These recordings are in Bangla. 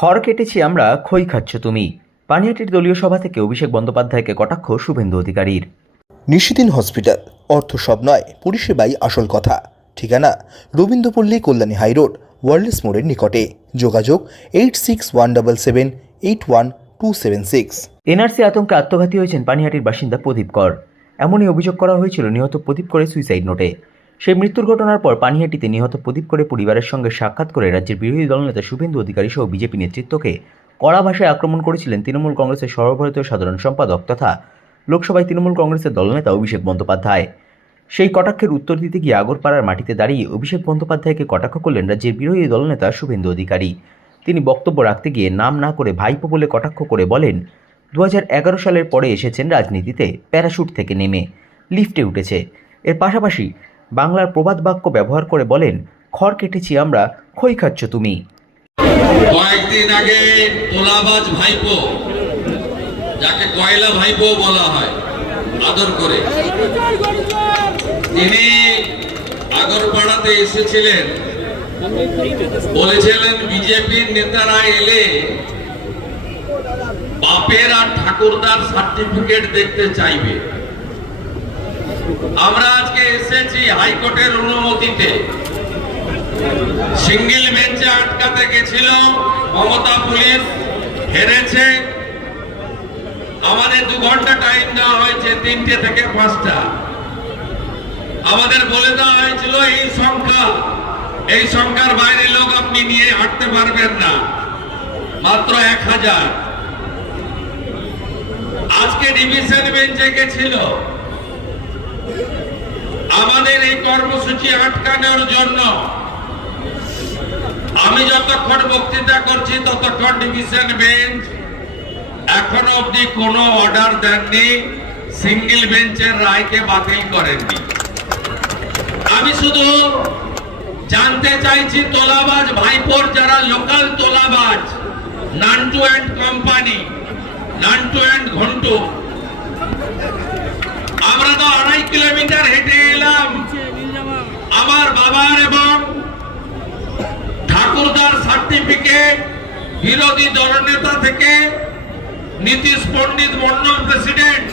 খড় কেটেছি আমরা খই খাচ্ছ তুমি। পানিহাটির দলীয় সভা থেকে অভিষেক বন্দ্যোপাধ্যায়কে কটাক্ষ শুভেন্দু অধিকারীর। নিশিদিন হসপিটাল অর্থ সব নয় পরিষেবাই আসল কথা। ঠিকানা রবীন্দ্রপল্লী কল্যাণী হাইরোড ওয়ার্ল্ডস মোড়ের নিকটে। যোগাযোগ eight six one double seven eight one two seven six. NRC আতঙ্কে আত্মঘাতী হয়েছেন পানিহাটির বাসিন্দা প্রদীপ কর। এমনই অভিযোগ করা হয়েছিল নিহত প্রদীপ করে সুইসাইড নোটে। সেই মৃত্যুর ঘটনার পর পানিহাটিতে নিহত প্রদীপ করে পরিবারের সঙ্গে সাক্ষাৎ করে রাজ্যের বিরোধী দলনেতা শুভেন্দু অধিকারী সহ বিজেপি নেতৃত্বকে কড়া ভাষায় আক্রমণ করেছিলেন তৃণমূল কংগ্রেসের সর্বভারতীয় সাধারণ সম্পাদক তথা লোকসভায় তৃণমূল কংগ্রেসের দলনেতা অভিষেক বন্দ্যোপাধ্যায়। সেই কটাক্ষের উত্তর দিতে গিয়ে আগরপাড়ার মাটিতে দাঁড়িয়ে অভিষেক বন্দ্যোপাধ্যায়কে কটাক্ষ করলেন রাজ্যের বিরোধী দলনেতা শুভেন্দু অধিকারী। তিনি বক্তব্য রাখতে গিয়ে নাম না করে ভাইপো বলে কটাক্ষ করে বলেন দু হাজার এগারো সালের পরে এসেছেন রাজনীতিতে প্যারাশুট থেকে নেমে, লিফটে উঠেছে। এর পাশাপাশি বাংলার প্রবাদ বাক্য ব্যবহার করে বলেন, খড় কেটেছি আমরা, খই খাচ্ছ তুমি। কয়েকদিন আগে তোলাবাজ ভাইপো, যাকে কয়লা ভাইপো বলা হয়, আদর করে, তিনি আগরপাড়াতে এসেছিলেন। বলেছিলেন, বিজেপির নেতারা এলে বাপের আর ঠাকুরদার সার্টিফিকেট দেখতে চাইবে। আমরা আজকে এসেছি হাইকোর্টের অনুমতিতে। সিঙ্গেল বেঞ্চে আটকাতে গেছিল, মমতা পুলিশ হেরেছে। আমাদের দু ঘণ্টা টাইম দেওয়া হয়েছে, তিনটে থেকে পাঁচটা। আমাদের বলে দেওয়া হয়েছিল, এই সংখ্যা, এই সংখ্যার বাইরে লোক আপনি নিয়ে হাঁটতে পারবেন না। মাত্র এক হাজার। আজকে ডিভিশন বেঞ্চে গেছিল আমাদের এই কর্মসূচি আটকানোর জন্য আমি যতক্ষণ বক্তৃতা করছি, ততক্ষণ ডিভিশন বেঞ্চ এখনও অবধি কোনো অর্ডার দেননি, সিঙ্গেল বেঞ্চের রায়কে বাতিল করেননি। আমি শুধু জানতে চাইছি, তোলাবাজ ভাইপোর যারা local তোলাবাজ, Nantu and company, Nantu and Ghantu kilometre হেঁটে এলাম। আমার বাবার এবং ঠাকুরদার সার্টিফিকেট বিরোধী দলনেতা থেকে নীতিশ পণ্ডিত মন্ডল প্রেসিডেন্ট,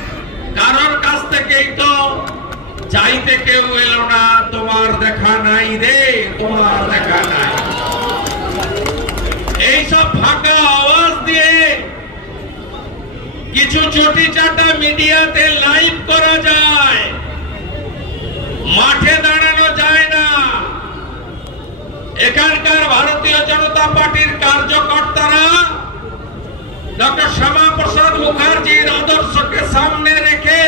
কারোর কাছ থেকেই তো চাইতে কেউ এলো না, তোমার দেখা নাই রে, তোমার দেখা নাই। এইসব ফাঁকা আওয়াজ দিয়ে কিছু চটি চাটা মিডিয়াতে লাইভ করা যায় মাঠে দাঁড়ানো যায় না এখানকার ভারতীয় জনতা পার্টির কার্যকর্তারা ডক্টর শ্যামা প্রসাদ মুখার্জির আদর্শকে সামনে রেখে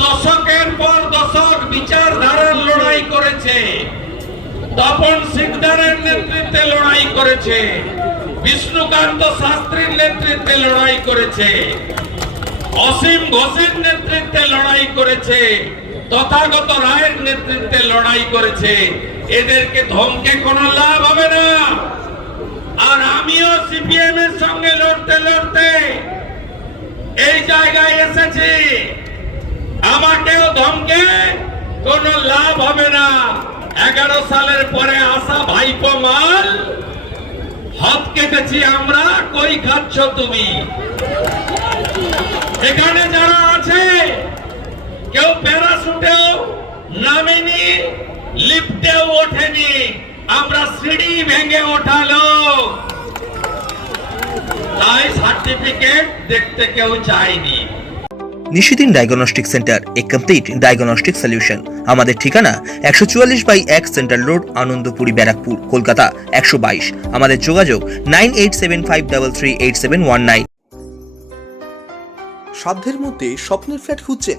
দশকের পর দশক বিচারধারার লড়াই করেছে। তপন সিকদারের নেতৃত্বে লড়াই করেছে। বিষ্ণুকান্ত শাস্ত্রীর নেতৃত্বে লড়াই করেছে। অসীম ঘোষের নেতৃত্বে লড়াই করেছে। তথাগত রায়ের নেতৃত্বে লড়াই করেছে। এদেরকে ধমকে কোনো লাভ হবে না। আর আমিও সিপিএম এর সঙ্গে লড়তে লড়তে এই জায়গায় এসেছি। আমাকেও ধমকে কোনো লাভ হবে না। এগারো সালের পরে আসা ভাইপো মাল, হাত কেটেছি আমরা, কই খাচ্ছ তুমি? এখানে যারা আছে, কেউ প্যারাশুটেও নামেনি লিফটেও ওঠেনি। আমরা সিঁড়ি ভেঙে ওঠালো। তাই সার্টিফিকেট দেখতে কেউ চায়নি Nishidin diagnostic centre a complete diagnostic solution আমাদের ঠিকানা একশো চুয়াল্লিশ বাই এক সেন্ট্রাল রোড আনন্দপুরি ব্যারাকপুর কলকাতা একশো বাইশ। আমাদের যোগাযোগ nine eight seven five double three eight seven one nine. সাধ্যের মধ্যে স্বপ্নের ফ্ল্যাট খুঁজছেন